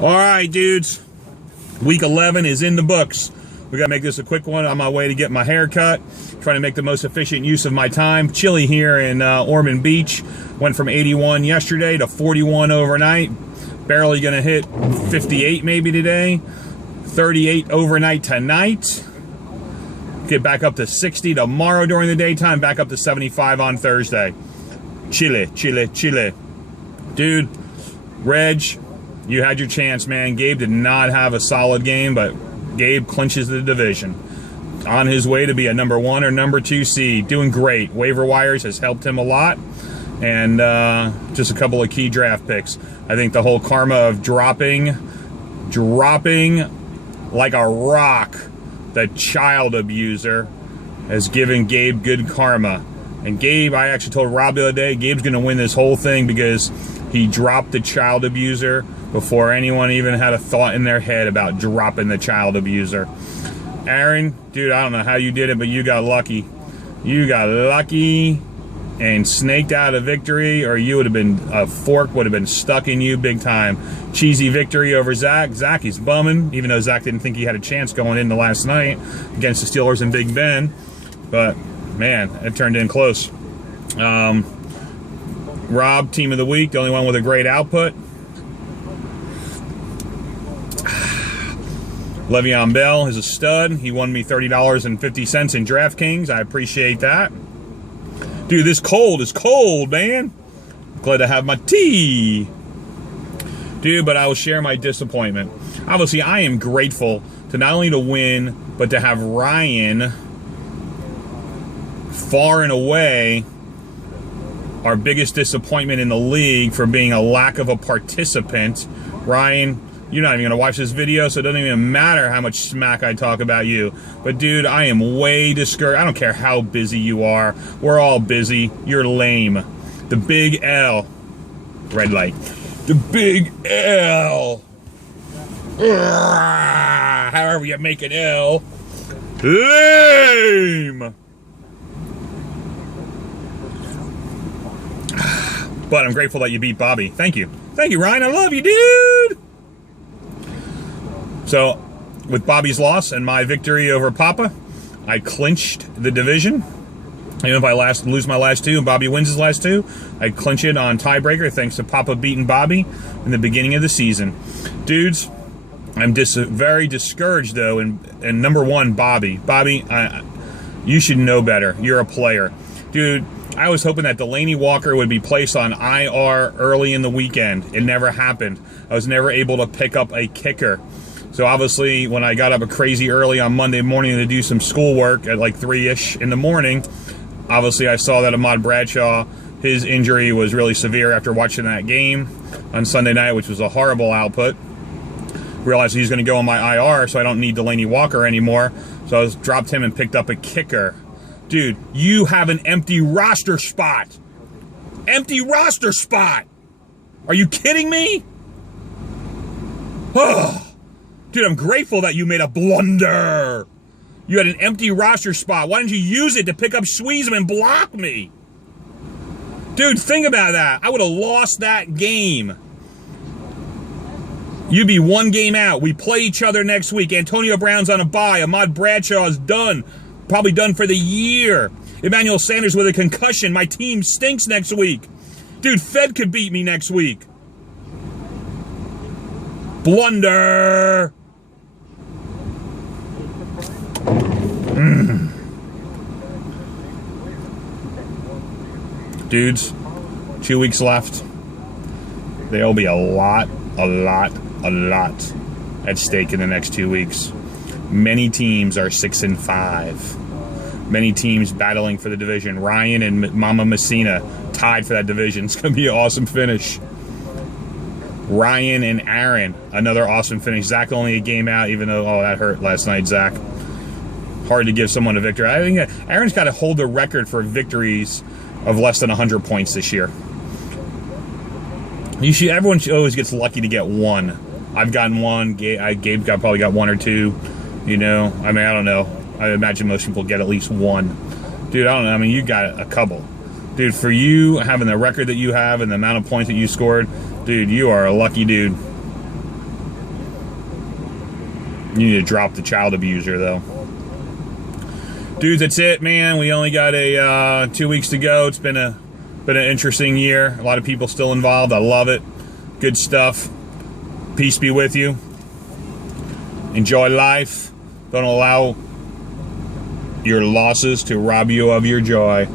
All right, dudes. Week 11 is in the books. We got to make this a quick one. On my way to get my hair cut. Trying to make the most efficient use of my time. Chilly here in Ormond Beach. Went from 81 yesterday to 41 overnight. Barely going to hit 58 maybe today. 38 overnight tonight. Get back up to 60 tomorrow during the daytime. Back up to 75 on Thursday. Chilly, chilly, chilly. Dude, Reg, you had your chance, man. Gabe did not have a solid game, but Gabe clinches the division. On his way to be a number 1 or number 2 seed. Doing great. Waiver wires has helped him a lot. And just a couple of key draft picks. I think the whole karma of dropping like a rock, the child abuser, has given Gabe good karma. And Gabe, I actually told Rob the other day, Gabe's going to win this whole thing because he dropped the child abuser before anyone even had a thought in their head about dropping the child abuser. Aaron, dude, I don't know how you did it, but you got lucky. You got lucky and snaked out a victory, or you would have been, a fork would have been stuck in you big time. Cheesy victory over Zach. Zach, he's bumming, even though Zach didn't think he had a chance going into last night against the Steelers and Big Ben. But, man, it turned in close. Rob, team of the week, the only one with a great output. Le'Veon Bell is a stud. He won me $30.50 in DraftKings. I appreciate that. Dude, this cold is cold, man. Glad to have my tea. Dude, but I will share my disappointment. Obviously, I am grateful to not only to win, but to have Ryan far and away our biggest disappointment in the league for being a lack of a participant. Ryan, you're not even going to watch this video, so it doesn't even matter how much smack I talk about you. But, dude, I am way discouraged. I don't care how busy you are. We're all busy. You're lame. The big L. Red light. The big L. However you make an L. Lame. But I'm grateful that you beat Bobby. Thank you. Thank you, Ryan. I love you, dude. So, with Bobby's loss and my victory over Papa, I clinched the division. Even if I lose my last two and Bobby wins his last two, I clinch it on tiebreaker thanks to Papa beating Bobby in the beginning of the season. Dudes, I'm very discouraged, though, in number 1, Bobby. Bobby, you should know better. You're a player. Dude, I was hoping that Delaney Walker would be placed on IR early in the weekend. It never happened. I was never able to pick up a kicker. So obviously, when I got up crazy early on Monday morning to do some schoolwork at like 3-ish in the morning, obviously I saw that Ahmad Bradshaw, his injury was really severe after watching that game on Sunday night, which was a horrible output. Realized he's going to go on my IR, so I don't need Delaney Walker anymore. So I dropped him and picked up a kicker. Dude, you have an empty roster spot. Empty roster spot. Are you kidding me? Oh. Dude, I'm grateful that you made a blunder. You had an empty roster spot. Why didn't you use it to pick up Sweezum and block me? Dude, think about that. I would have lost that game. You'd be 1 game out. We play each other next week. Antonio Brown's on a bye. Ahmad Bradshaw's done. Probably done for the year. Emmanuel Sanders with a concussion. My team stinks next week. Dude, Fed could beat me next week. Blunder. Dudes, 2 weeks left. There'll be a lot at stake in the next 2 weeks. Many teams are 6-5. Many teams battling for the division. Ryan and Mama Messina tied for that division. It's going to be an awesome finish. Ryan and Aaron, another awesome finish. Zach only a game out, even though, oh, that hurt last night, Zach. Hard to give someone a victory. I think Aaron's got to hold the record for victories of less than 100 points this year. Everyone always gets lucky to get one. I've gotten one. Gabe probably got 1 or 2. You know, I mean, I don't know. I imagine most people get at least 1. Dude, I don't know. I mean, you got a couple. Dude, for you having the record that you have and the amount of points that you scored, dude, you are a lucky dude. You need to drop the child abuser, though. Dudes, that's it, man. We only got 2 weeks to go. It's been an interesting year. A lot of people still involved. I love it. Good stuff. Peace be with you. Enjoy life. Don't allow your losses to rob you of your joy.